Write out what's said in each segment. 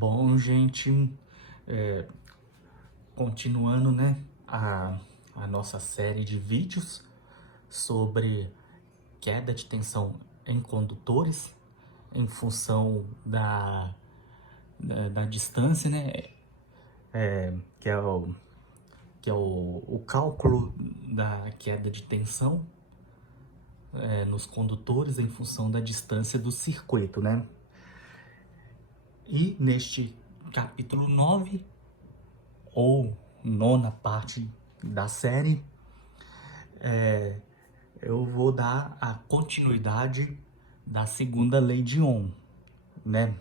Bom, gente, é, continuando, né, a nossa série de vídeos sobre queda de tensão em condutores em função da distância, né, que é o cálculo da queda de tensão nos condutores em função da distância do circuito, né? E neste capítulo 9 ou nona parte da série, eu vou dar a continuidade da segunda lei de Ohm, né?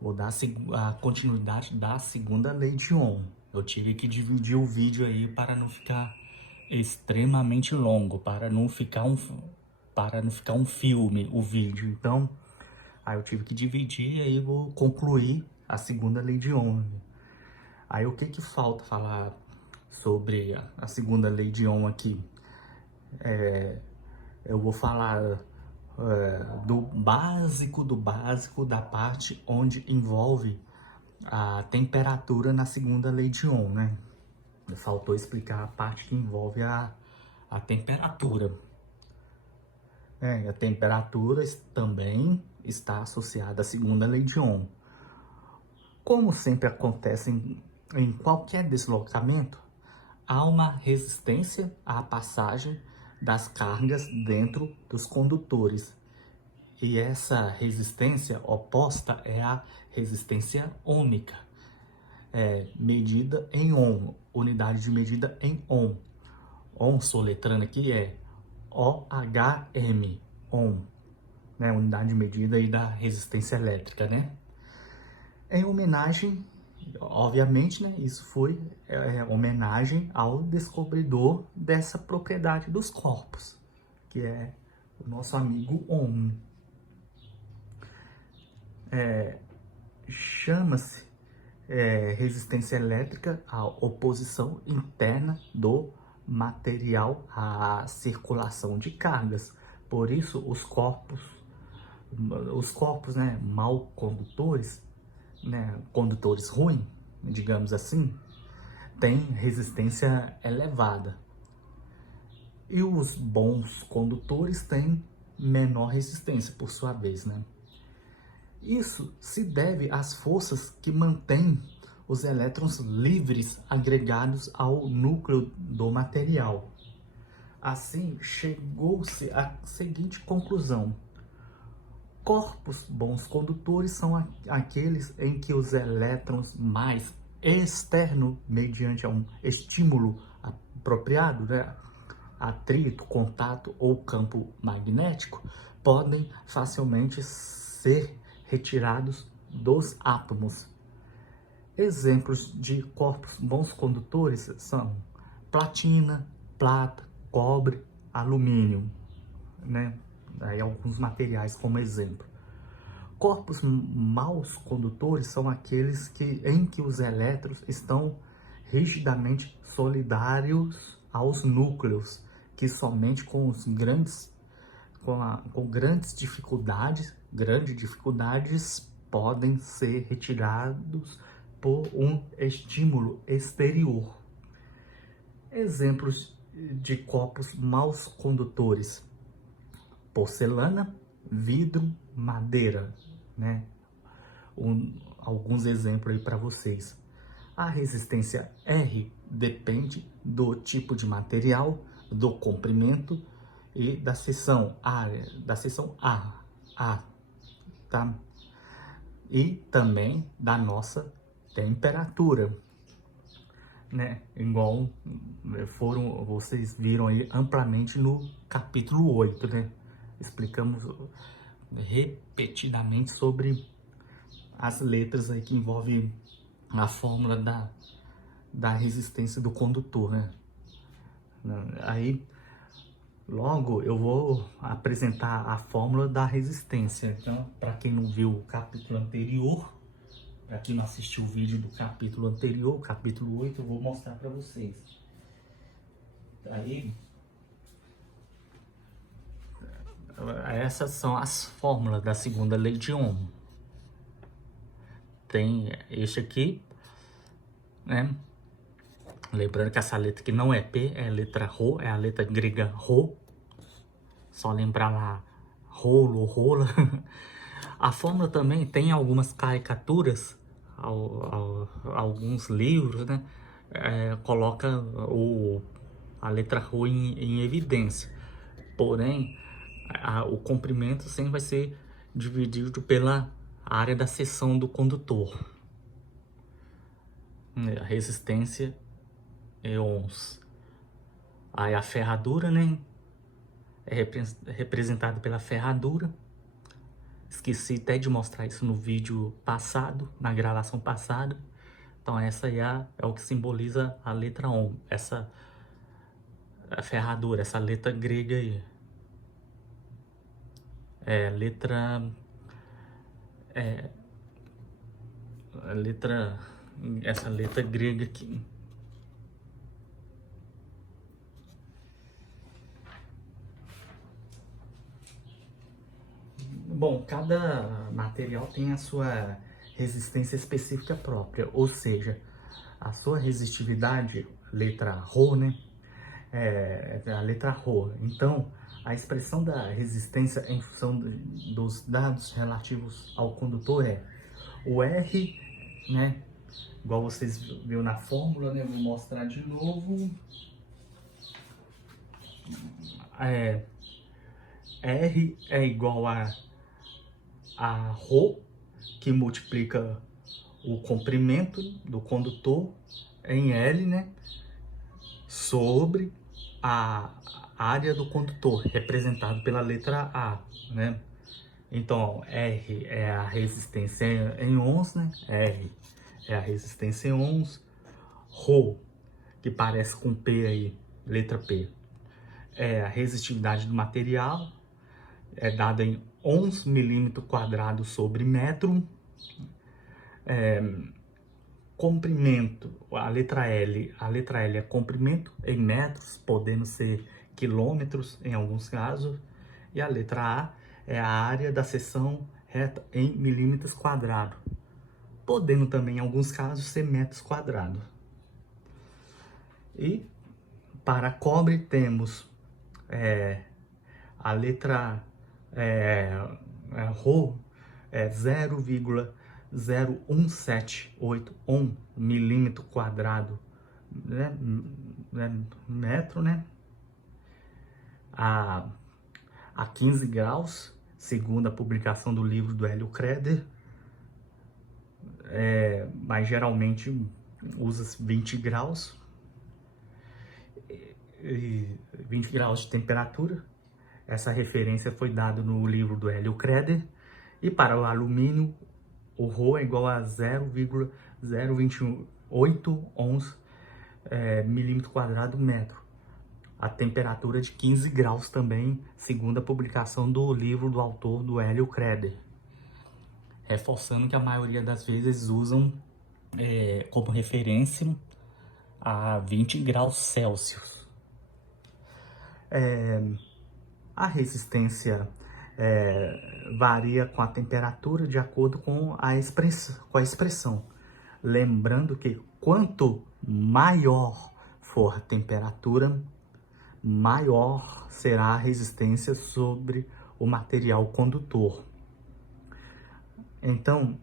Vou dar a continuidade da segunda lei de Ohm. Eu tive que dividir o vídeo aí para não ficar extremamente longo, para não ficar um filme o vídeo. Então, aí eu tive que dividir e aí vou concluir a segunda lei de Ohm. Aí o que que falta falar sobre a segunda lei de Ohm aqui? Eu vou falar do básico da parte onde envolve a temperatura na segunda lei de Ohm, né? Faltou explicar a parte que envolve a temperatura. A temperatura também está associada à segunda lei de Ohm. Como sempre acontece em qualquer deslocamento, há uma resistência à passagem das cargas dentro dos condutores. E essa resistência oposta é a resistência ôhmica, medida em ohm, unidade de medida em ohm. Ohm, soletrando aqui, é OHM, ohm, né? Unidade de medida aí da resistência elétrica, né? Em homenagem, obviamente, né? Isso foi homenagem ao descobridor dessa propriedade dos corpos, que é o nosso amigo Ohm. Chama-se resistência elétrica à oposição interna do material à circulação de cargas. Por isso, os corpos, né, mal condutores, né, condutores ruins, digamos assim, têm resistência elevada. E os bons condutores têm menor resistência, por sua vez, né? Isso se deve às forças que mantêm os elétrons livres agregados ao núcleo do material. Assim, chegou-se à seguinte conclusão: corpos bons condutores são aqueles em que os elétrons mais externos, mediante um estímulo apropriado, né, atrito, contato ou campo magnético, podem facilmente ser retirados dos átomos. Exemplos de corpos bons condutores são platina, prata, cobre, alumínio, né? Aí alguns materiais como exemplo. Corpos maus condutores são aqueles em que os elétrons estão rigidamente solidários aos núcleos, que somente com grandes dificuldades podem ser retirados por um estímulo exterior. Exemplos de corpos maus condutores: porcelana, vidro, madeira, né? Alguns exemplos aí para vocês. A resistência R depende do tipo de material, do comprimento e da seção A, tá? E também da nossa temperatura, né? Igual vocês viram aí amplamente no capítulo 8, né? Explicamos repetidamente sobre as letras aí que envolvem a fórmula da resistência do condutor, né? Aí, logo eu vou apresentar a fórmula da resistência. Então, para quem não viu o capítulo anterior, para quem não assistiu o vídeo do capítulo anterior, capítulo 8, eu vou mostrar para vocês. Aí, essas são as fórmulas da segunda lei de Ohm. tem este aqui, né? Lembrando que essa letra aqui não é P, é a letra Rho, é a letra grega Rho. Só lembrar lá, rolo, rola. A fórmula também tem algumas caricaturas, alguns livros, né? Coloca a letra Rho em evidência. Porém, o comprimento sempre vai ser dividido pela área da seção do condutor. A resistência é ohms. Aí a ferradura, né? É representada pela ferradura. Esqueci até de mostrar isso no vídeo passado, na gravação passada. Então essa aí é o que simboliza a letra Ohm. A ferradura, essa letra grega aí. Essa letra grega aqui. Bom, cada material tem a sua resistência específica própria, ou seja, a sua resistividade, letra Rho, né? É a letra Rho. Então, a expressão da resistência em função dos dados relativos ao condutor é o R, né? Igual vocês viram na fórmula, né? Vou mostrar de novo. R é igual a Rho, que multiplica o comprimento do condutor em L, né? Sobre a área do condutor, representado pela letra A, né? Então, R é a resistência em ohms, né? R é a resistência em ohms. Rho, que parece com P aí, letra P, é a resistividade do material, é dada em ohms milímetro quadrado sobre metro. Comprimento, a letra L é comprimento em metros, podendo ser quilômetros em alguns casos, e a letra A é a área da seção reta em milímetros quadrados, podendo também em alguns casos ser metros quadrados. E para cobre temos a letra Rho é 0,0178 ohm milímetro quadrado, né? Metro, né? A 15 graus, segundo a publicação do livro do Hélio Creder, mas geralmente usa 20 graus, 20 graus de temperatura. Essa referência foi dada no livro do Hélio Creder. E para o alumínio, o Rho é igual a 0,028 ohms milímetro quadrado metro. A temperatura de 15 graus também, segundo a publicação do livro do autor, do Hélio Creder. Reforçando que a maioria das vezes usam como referência a 20 graus Celsius. A resistência varia com a temperatura de acordo com a expressão. Lembrando que quanto maior for a temperatura, maior será a resistência sobre o material condutor. Então,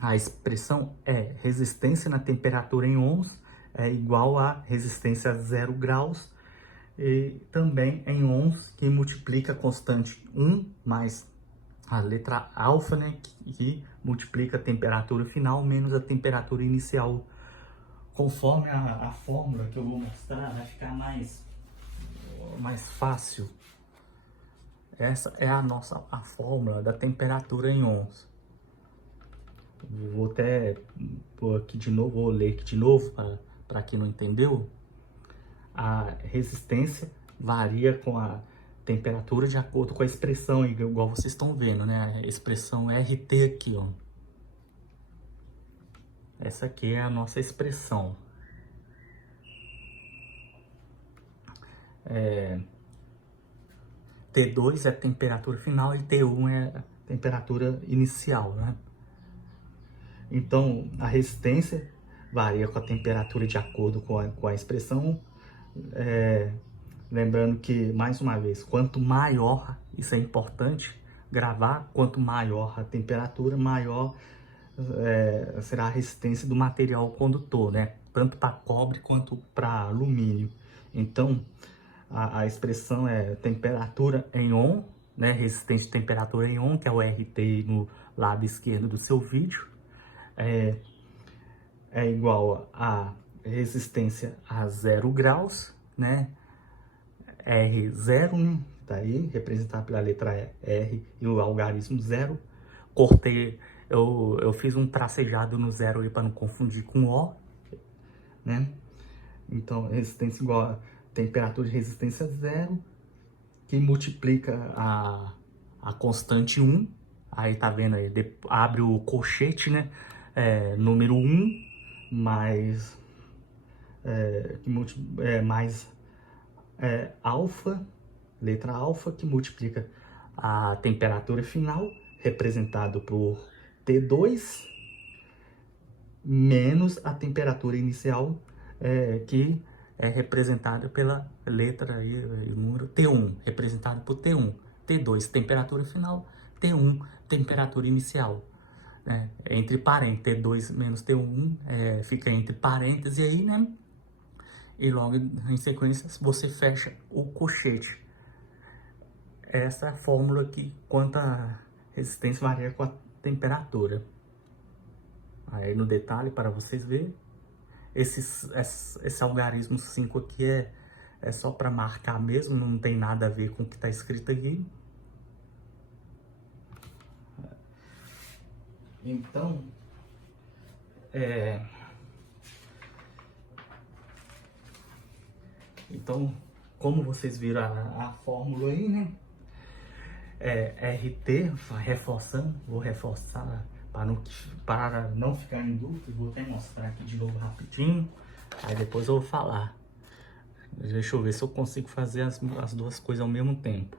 a expressão é resistência na temperatura em ohms é igual a resistência a 0 graus, e também em ohms, que multiplica a constante 1 mais a letra alfa, né, que multiplica a temperatura final menos a temperatura inicial. Conforme a fórmula que eu vou mostrar, vai ficar mais fácil. Essa é a fórmula da temperatura em ohms. Vou até pôr aqui de novo, vou ler aqui de novo para quem não entendeu. A resistência varia com a temperatura de acordo com a expressão, igual vocês estão vendo, né? A expressão RT aqui, ó. Essa aqui é a nossa expressão. T2 é a temperatura final e T1 é a temperatura inicial, né? Então, a resistência varia com a temperatura de acordo com a expressão. Lembrando que, mais uma vez, quanto maior, isso é importante gravar, quanto maior a temperatura, maior será a resistência do material condutor, né? Tanto para cobre quanto para alumínio. Então, a expressão é temperatura em ohm, né? Resistência de temperatura em ohm, que é o RT no lado esquerdo do seu vídeo, é igual a resistência a 0 graus, né? R0, né? Tá aí, representado pela letra R e o algarismo 0. Cortei, eu fiz um tracejado no 0 aí para não confundir com O, né? Então, resistência igual a temperatura de resistência 0, que multiplica a constante 1. Aí tá vendo aí, abre o colchete, né? Número 1 mais, mais alfa, letra alfa, que multiplica a temperatura final, representado por T2, menos a temperatura inicial, que é representada pela letra aí, número T1, representado por T1. T2, temperatura final, T1, temperatura inicial. Entre parênteses, T2 menos T1 fica entre parênteses aí, né? E logo em sequência você fecha o colchete. Essa é a fórmula aqui, quanto a resistência varia com a temperatura. Aí no detalhe, para vocês verem, esse algarismo 5 aqui é só para marcar mesmo, não tem nada a ver com o que está escrito aqui. Então, como vocês viram a fórmula aí, né? RT, reforçando, vou reforçar para não ficar em dúvida, vou até mostrar aqui de novo rapidinho, aí depois eu vou falar. Deixa eu ver se eu consigo fazer as duas coisas ao mesmo tempo.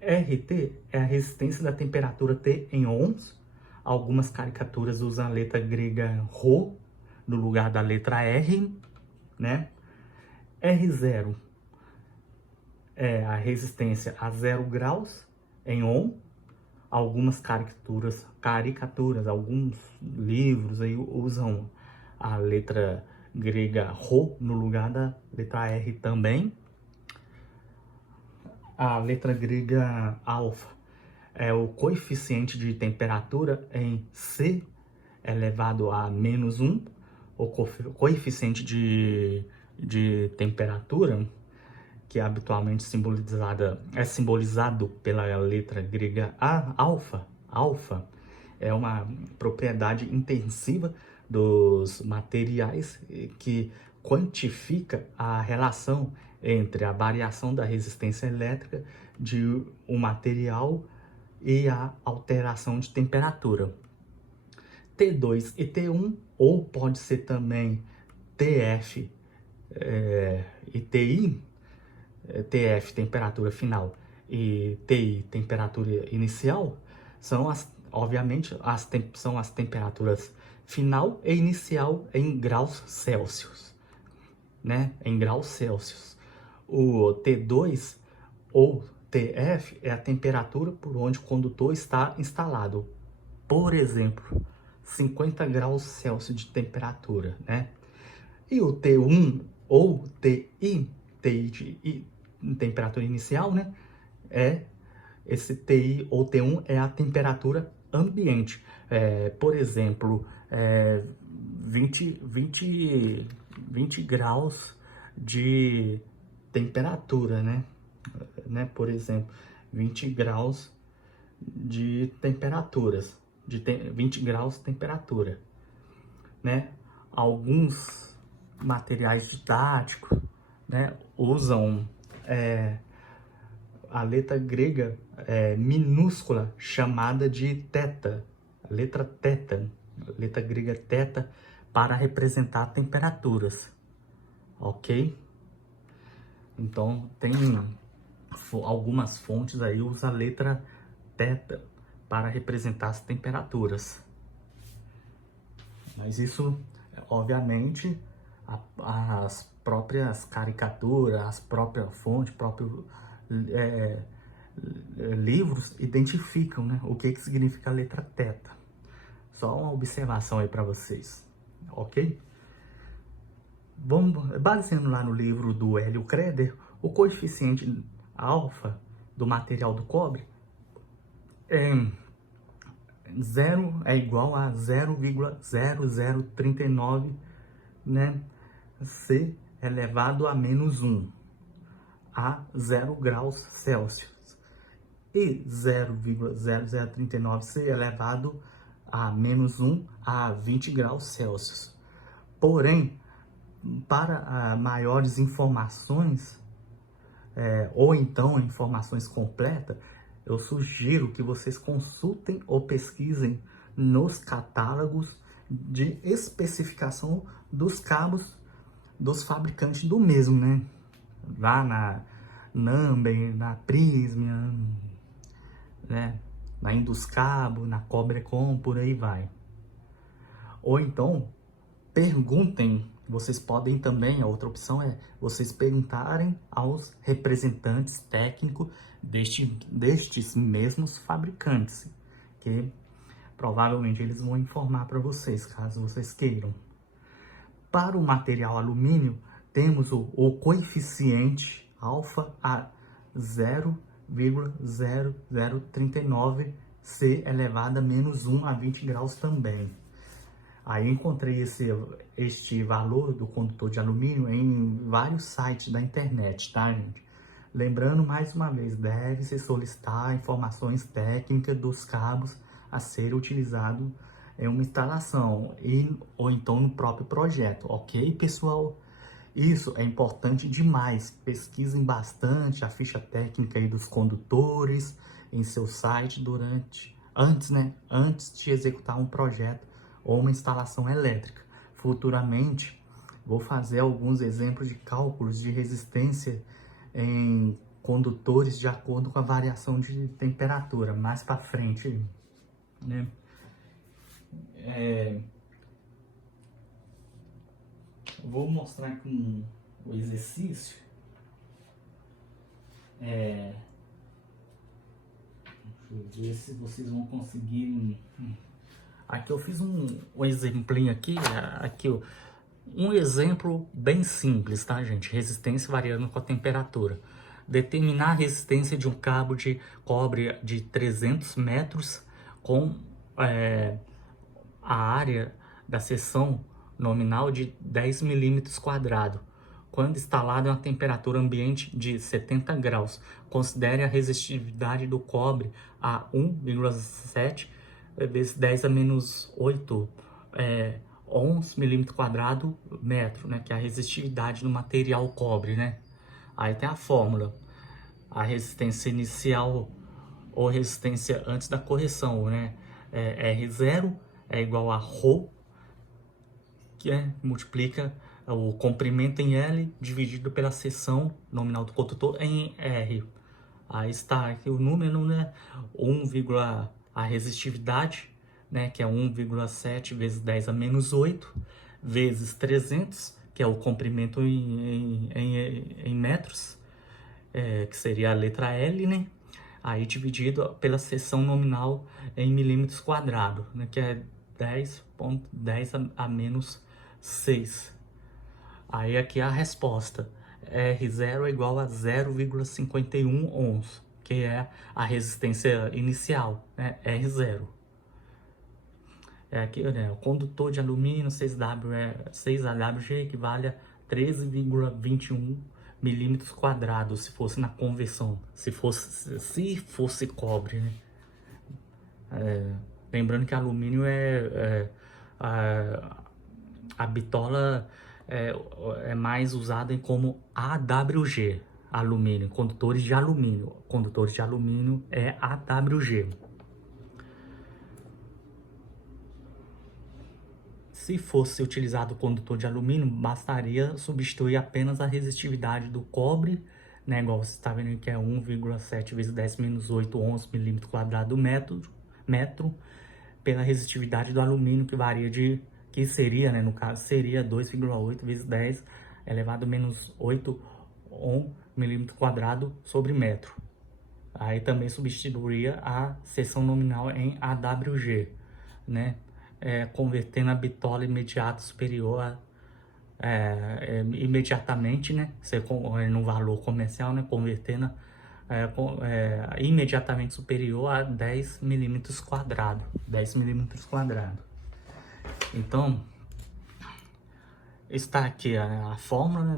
RT é a resistência da temperatura T em ohms. Algumas caricaturas usam a letra grega Rho no lugar da letra R, né? R0 é a resistência a 0 graus em ohm. Algumas caricaturas, alguns livros aí usam a letra grega Rho no lugar da letra R também. A letra grega alfa é o coeficiente de temperatura em C elevado a menos 1, o coeficiente de temperatura, que é habitualmente simbolizado pela letra grega alfa. Alfa é uma propriedade intensiva dos materiais que quantifica a relação entre a variação da resistência elétrica de um material e a alteração de temperatura. T2 e T1, ou pode ser também TF e TI, TF, temperatura final, e TI, temperatura inicial, são obviamente, são as temperaturas final e inicial em graus Celsius, né? Em graus Celsius. O T2 ou TF é a temperatura por onde o condutor está instalado. Por exemplo, 50 graus Celsius de temperatura, né? E o T1 ou TI, TI de temperatura inicial, né? Esse TI ou T1 é a temperatura ambiente. Por exemplo, 20 graus de temperatura, né? Por exemplo, 20 graus de temperaturas, 20 graus de temperatura, né? Alguns materiais didáticos, né, usam a letra grega minúscula chamada de θ, a letra θ, letra grega θ, para representar temperaturas, ok? Então tem algumas fontes aí usam a letra θ para representar as temperaturas. Mas isso, obviamente, as próprias caricaturas, as próprias fontes, próprios livros identificam, né, o que significa a letra θ. Só uma observação aí para vocês, ok? Vamos, baseando lá no livro do Hélio Creder, o coeficiente alfa do material do cobre é igual a 0,0039, né, C elevado a menos 1 a 0 graus Celsius. E 0,0039 C elevado a menos 1 a 20 graus Celsius. Porém, para maiores informações, ou então informações completas, eu sugiro que vocês consultem ou pesquisem nos catálogos de especificação dos cabos dos fabricantes do mesmo, né? Lá na Number, na Prysmian, né? Na Induscabo, na Cobrecon, por aí vai. Ou então, perguntem. Vocês podem também, a outra opção é vocês perguntarem aos representantes técnicos destes mesmos fabricantes, que provavelmente eles vão informar para vocês, caso vocês queiram. Para o material alumínio, temos o coeficiente alfa a 0,0039 C elevado a menos 1 a 20 graus também. Aí eu encontrei este valor do condutor de alumínio em vários sites da internet, tá, gente? Lembrando, mais uma vez, deve-se solicitar informações técnicas dos cabos a ser utilizado em uma instalação ou então no próprio projeto, ok, pessoal? Isso é importante demais. Pesquisem bastante a ficha técnica aí dos condutores em seu site antes de executar um projeto ou uma instalação elétrica. Futuramente, vou fazer alguns exemplos de cálculos de resistência em condutores de acordo com a variação de temperatura, mais para frente, né? Vou mostrar com o exercício. Deixa eu ver se vocês vão conseguir. Aqui eu fiz um exemplinho aqui, um exemplo bem simples, tá, gente? Resistência variando com a temperatura. Determinar a resistência de um cabo de cobre de 300 metros com a área da seção nominal de 10 milímetros quadrados. Quando instalado em uma temperatura ambiente de 70 graus, considere a resistividade do cobre a 1,7 vezes 10 a menos 8 ons milímetro quadrado metro, né, que é a resistividade do material cobre, né? Aí tem a fórmula, a resistência inicial ou resistência antes da correção, né? R0 é igual a ρ, que multiplica o comprimento em L dividido pela seção nominal do condutor em R. Aí está aqui o número, né? A resistividade, né, que é 1,7 vezes 10 a menos 8, vezes 300, que é o comprimento em metros, que seria a letra L, né? Aí dividido pela seção nominal em milímetros quadrados, né, que é 10,10 a menos 6. Aí aqui a resposta, R0 é igual a 0,51 ohms, que é a resistência inicial, né, R0. Aqui, né, o condutor de alumínio 6AWG equivale a 13,21 milímetros quadrados, se fosse na conversão, se fosse cobre, né? Lembrando que alumínio a bitola é mais usada como AWG, alumínio, condutores de alumínio. Condutores de alumínio é AWG. Se fosse utilizado o condutor de alumínio, bastaria substituir apenas a resistividade do cobre né? Igual você está vendo que é 1,7 vezes 10 menos 8, 11 milímetros quadrados do metro, pela resistividade do alumínio, que varia que seria, né, no caso, seria 2,8 vezes 10 elevado a menos 8 milímetro quadrado sobre metro. Aí também substituiria a seção nominal em AWG, né? Convertendo a bitola imediata superior imediatamente, né? No valor comercial, né? Convertendo imediatamente superior a 10 milímetros quadrados. 10 milímetros quadrados. Então, está aqui a fórmula, né,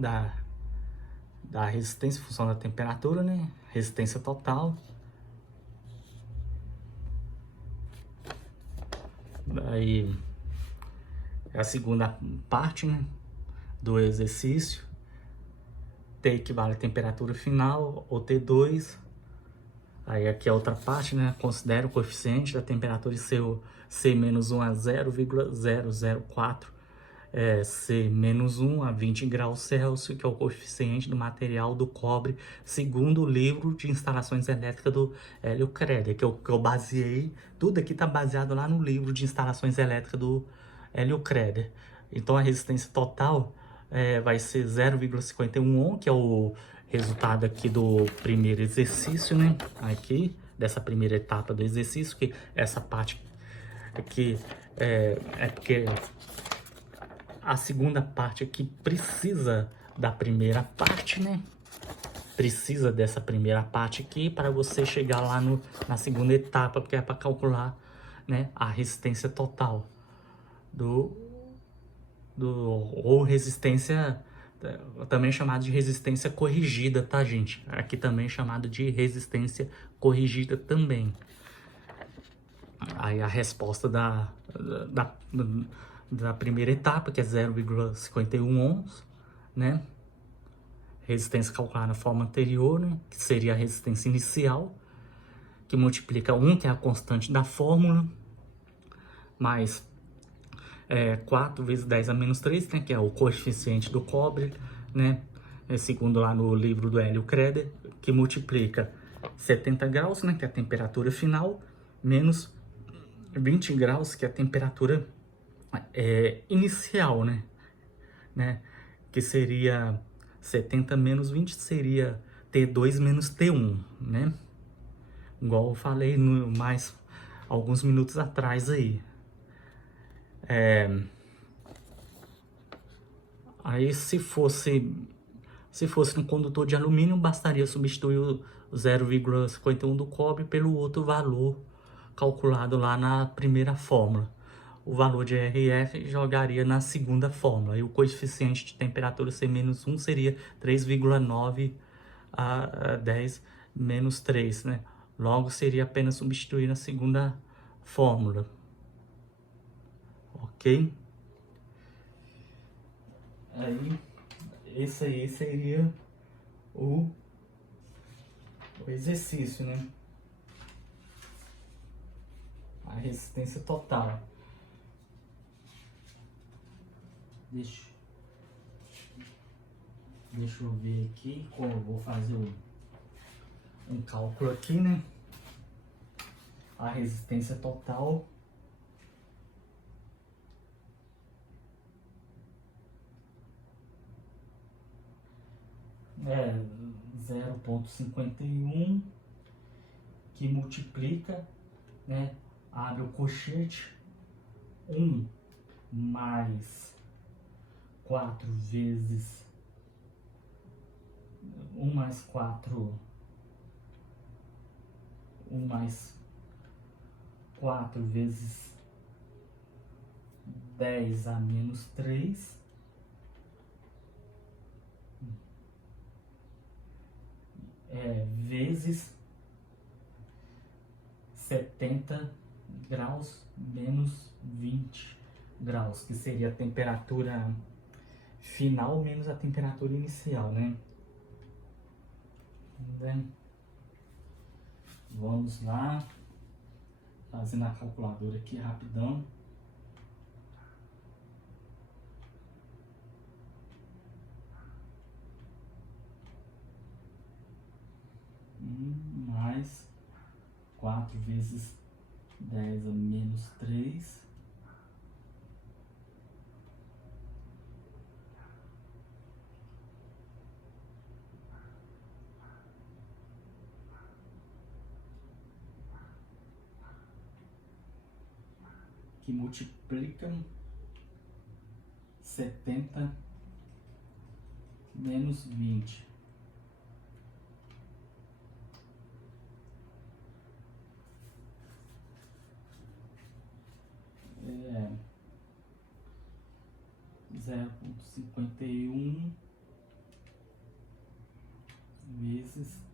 da resistência em função da temperatura, né? Resistência total. Aí é a segunda parte, né, do exercício. T equivale à temperatura final, ou T2. Aí aqui a outra parte, né, considera o coeficiente da temperatura de C-1 a 0,004, C-1 a 20 graus Celsius, que é o coeficiente do material do cobre, segundo o livro de instalações elétricas do Hélio Creder, que eu baseei, tudo aqui está baseado lá no livro de instalações elétricas do Hélio Creder. Então a resistência total vai ser 0,51 ohm, que é o resultado aqui do primeiro exercício, né? Aqui, dessa primeira etapa do exercício, que essa parte aqui porque a segunda parte aqui precisa da primeira parte, né? Precisa dessa primeira parte aqui para você chegar lá na segunda etapa, porque é para calcular, né, a resistência total ou resistência, também chamado de resistência corrigida, tá, gente? Aqui também chamado de resistência corrigida também. Aí a resposta da primeira etapa, que é 0,51 ohms, né? Resistência calculada na forma anterior, né? Que seria a resistência inicial, que multiplica 1, que é a constante da fórmula, mais 4 vezes 10 a menos 3, né? Que é o coeficiente do cobre, né? Segundo lá no livro do Hélio Creder, que multiplica 70 graus, né? Que é a temperatura final, menos 20 graus, que é a temperatura inicial, né? Que seria 70 menos 20, seria T2 menos T1, né? Igual eu falei mais alguns minutos atrás aí. Aí se fosse no condutor de alumínio, bastaria substituir o 0,51 do cobre pelo outro valor calculado lá na primeira fórmula. O valor de RF jogaria na segunda fórmula. E o coeficiente de temperatura C-1 seria 3,9 a 10 menos 3, né? Logo, seria apenas substituir na segunda fórmula. Ok? Aí, esse aí seria o exercício, né? A resistência total. Deixa eu ver aqui como eu vou fazer um cálculo aqui, né? A resistência total. É 0,51, que multiplica, né? Abre o colchete, 1 mais 4 vezes 1 mais 4 vezes 10 a menos 3 vezes 70 graus menos 20 graus, que seria a temperatura final menos a temperatura inicial, né? Vamos lá, fazendo a calculadora aqui rapidão. Mais 4 vezes 10 a menos 3. Que multiplicam 70 menos 20. É 0,51 vezes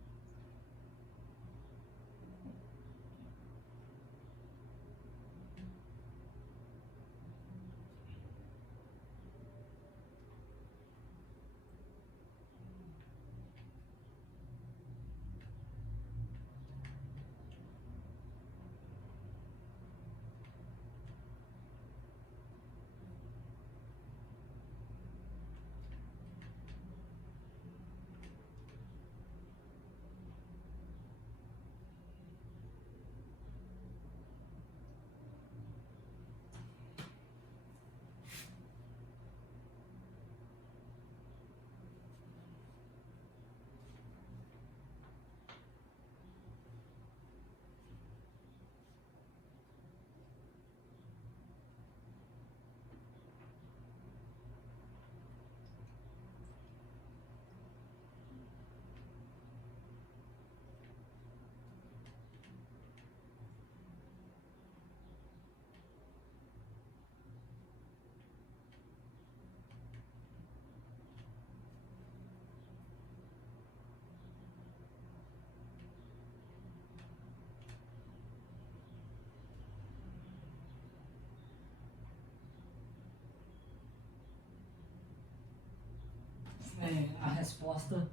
a resposta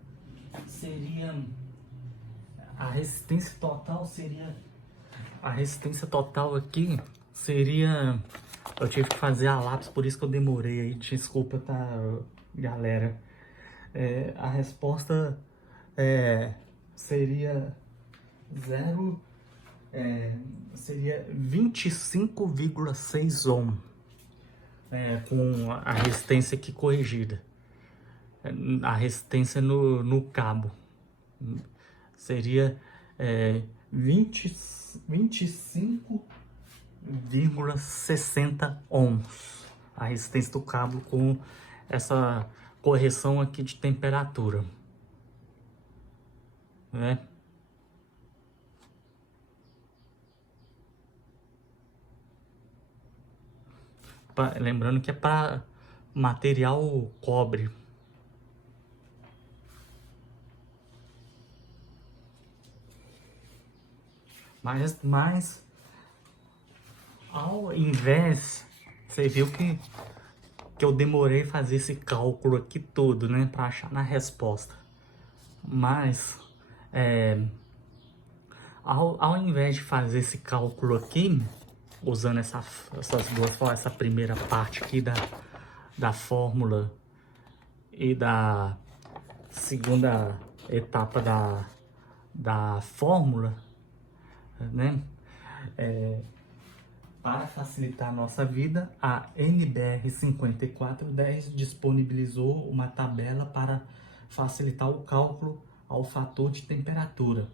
seria a resistência total aqui seria, eu tive que fazer a lápis, por isso que eu demorei aí, desculpa, tá, galera. A resposta seria seria 25,6 ohm, com a resistência aqui corrigida. A resistência no cabo seria 25,60 ohms. A resistência do cabo com essa correção aqui de temperatura, né? Lembrando que é para material cobre. Mas ao invés, você viu que eu demorei fazer esse cálculo aqui todo, né, para achar na resposta. Mas ao invés de fazer esse cálculo aqui, usando essas duas, essa primeira parte aqui da fórmula e da segunda etapa da fórmula, né? Para facilitar a nossa vida, a NBR 5410 disponibilizou uma tabela para facilitar o cálculo ao fator de temperatura.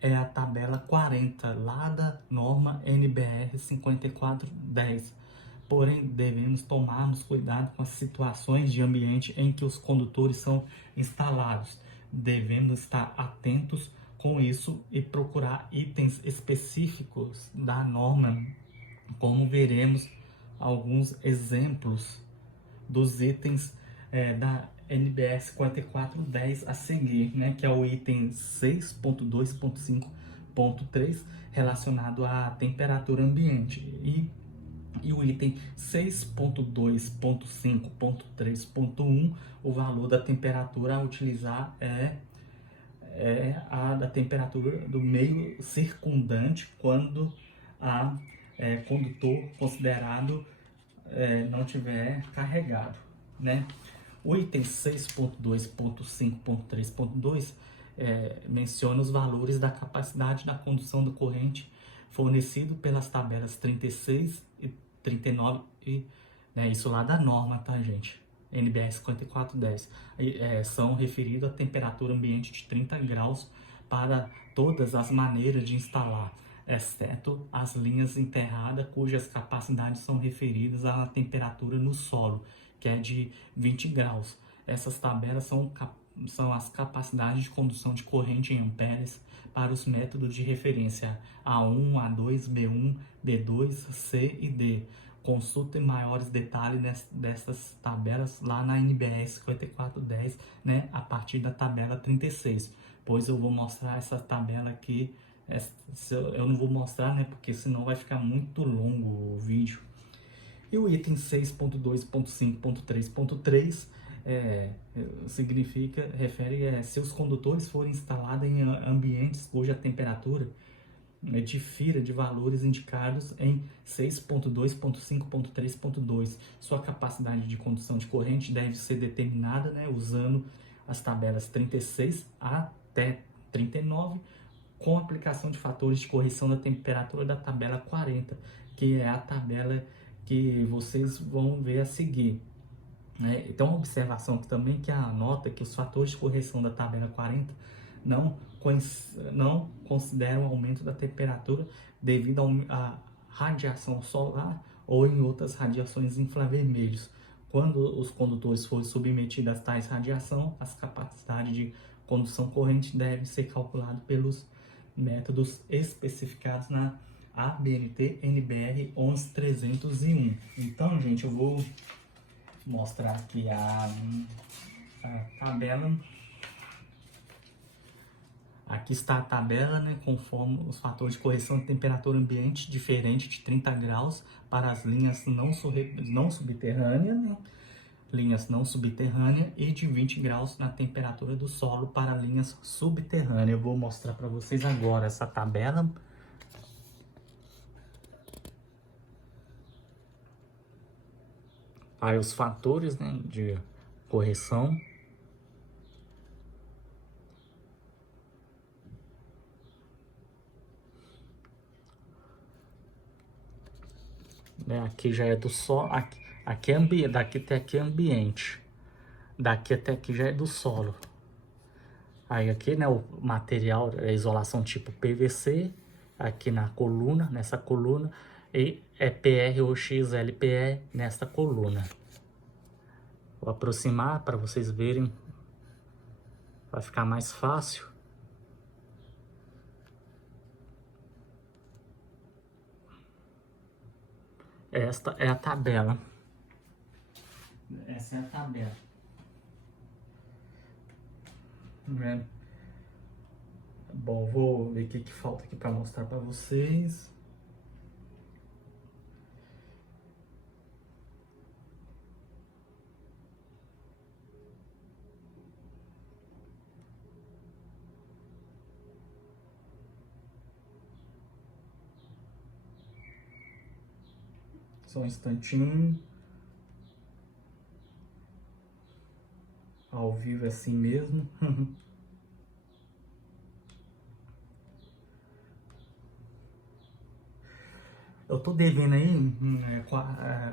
É a tabela 40, lá da norma NBR 5410. Porém, devemos tomarmos cuidado com as situações de ambiente em que os condutores são instalados. Devemos estar atentos com isso e procurar itens específicos da norma, como veremos alguns exemplos dos itens da NBR 5410 a seguir, né, que é o item 6.2.5.3 relacionado à temperatura ambiente e o item 6.2.5.3.1, o valor da temperatura a utilizar é a da temperatura do meio circundante quando a condutor considerado não tiver carregado, né? O item 6.2.5.3.2 menciona os valores da capacidade da condução da corrente fornecido pelas tabelas 36 e 39, né, isso lá da norma, tá, gente? NBR 5410. São referidos à temperatura ambiente de 30 graus para todas as maneiras de instalar, exceto as linhas enterradas, cujas capacidades são referidas à temperatura no solo, que é de 20 graus. Essas tabelas são as capacidades de condução de corrente em amperes para os métodos de referência A1, A2, B1, B2, C e D. Consultem maiores detalhes dessas tabelas lá na NBR 5410, né, a partir da tabela 36. Pois eu vou mostrar essa tabela aqui, eu não vou mostrar, né, porque senão vai ficar muito longo o vídeo. E o item 6.2.5.3.3 refere se os condutores forem instalados em ambientes cuja temperatura difira de valores indicados em 6.2.5.3.2. Sua capacidade de condução de corrente deve ser determinada, né, usando as tabelas 36 até 39, com aplicação de fatores de correção da temperatura da tabela 40, que é a tabela que vocês vão ver a seguir. Então, uma observação aqui também que anota que os fatores de correção da tabela 40 não consideram o aumento da temperatura devido à radiação solar ou em outras radiações infravermelhos. Quando os condutores forem submetidos a tais radiação, as capacidades de condução corrente devem ser calculadas pelos métodos especificados na ABNT NBR 11301. Então, gente, eu vou mostrar aqui a tabela. Aqui está a tabela, né, conforme os fatores de correção de temperatura ambiente diferente de 30 graus para as linhas não subterrâneas, né, linhas não subterrâneas, e de 20 graus na temperatura do solo para linhas subterrâneas. Eu vou mostrar para vocês agora essa tabela. Aí os fatores, né, de correção. Aqui já é do solo, aqui é ambiente, daqui até aqui é ambiente, daqui até aqui já é do solo. Aí aqui, né, o material é isolação tipo PVC, aqui na coluna, nessa coluna, e é PR ou XLPE nessa coluna. Vou aproximar para vocês verem, vai ficar mais fácil. Esta é a tabela. Essa é a tabela. Bom, vou ver o que falta aqui para mostrar para vocês. Só um instantinho. Ao vivo é assim mesmo. Eu tô devendo aí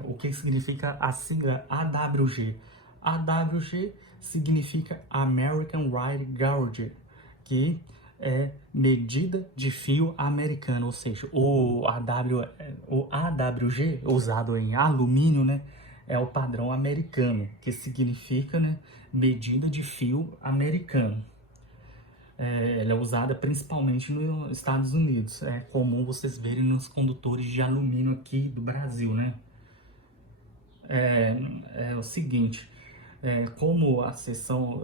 o que significa a sigla AWG. AWG significa American Wide Gauge, que é medida de fio americano, ou seja, o AWG, usado em alumínio, né, é o padrão americano, que significa, né, medida de fio americano. Ela é usada principalmente nos Estados Unidos. É comum vocês verem nos condutores de alumínio aqui do Brasil, né? É o seguinte, como a seção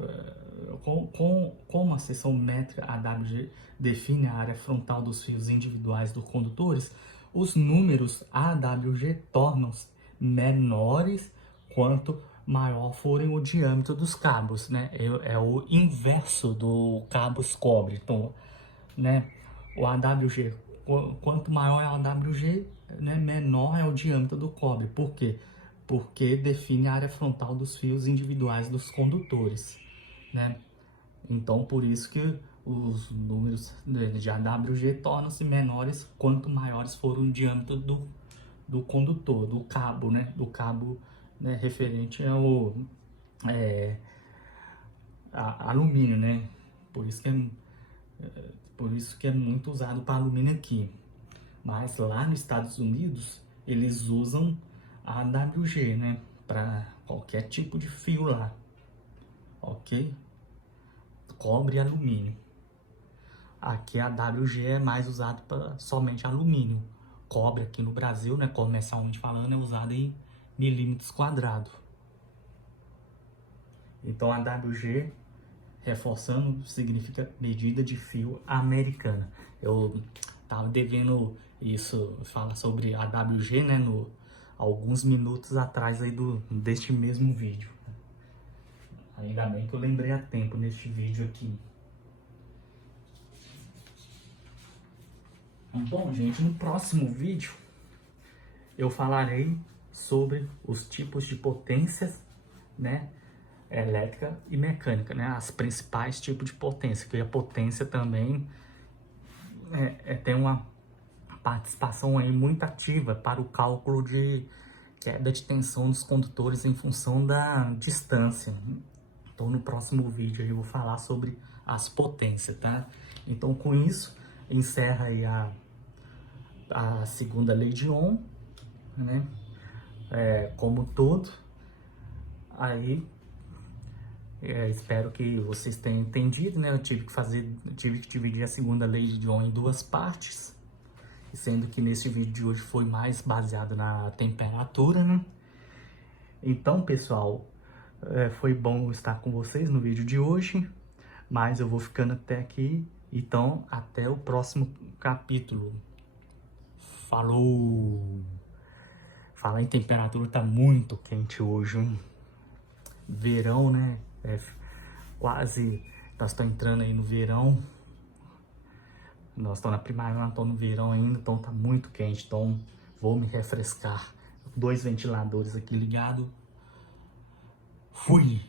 métrica AWG define a área frontal dos fios individuais dos condutores, os números AWG tornam-se menores quanto maior forem o diâmetro dos cabos, né? É o inverso do cabos cobre. Então, né, o AWG, quanto maior é o AWG, né, menor é o diâmetro do cobre. Por quê? Porque define a área frontal dos fios individuais dos condutores, né? Então, por isso que os números de AWG tornam-se menores quanto maiores for o diâmetro do condutor, do cabo, né? Do cabo, né, referente ao alumínio, né? Por isso que é muito usado para alumínio aqui. Mas lá nos Estados Unidos, eles usam a AWG, né? Para qualquer tipo de fio lá, ok? Cobre e alumínio. Aqui a AWG é mais usado para somente alumínio. Cobre aqui no Brasil, né, comercialmente falando, é usado em milímetros quadrados. Então a AWG, reforçando, significa medida de fio americana. Eu tava devendo isso, falar sobre a AWG, né, alguns minutos atrás aí deste mesmo vídeo. Ainda bem que eu lembrei a tempo neste vídeo aqui. Bom, gente, no próximo vídeo eu falarei sobre os tipos de potências, né, elétrica e mecânica, né, as principais tipos de potência, que a potência também tem uma participação aí muito ativa para o cálculo de queda de tensão dos condutores em função da distância. Então no próximo vídeo eu vou falar sobre as potências, tá? Então com isso encerra aí a segunda lei de Ohm, né? Como todo. Aí espero que vocês tenham entendido, né? Eu tive que dividir a segunda lei de Ohm em duas partes, sendo que nesse vídeo de hoje foi mais baseado na temperatura, né? Então, pessoal, foi bom estar com vocês no vídeo de hoje, mas eu vou ficando até aqui. Então, até o próximo capítulo. Falou! Falar em temperatura, tá muito quente hoje, hein? Verão, né? Quase, nós estamos entrando aí no verão. Nós estamos na primavera, nós estamos no verão ainda, então tá muito quente. Então, vou me refrescar. 2 ventiladores aqui ligados. Fui!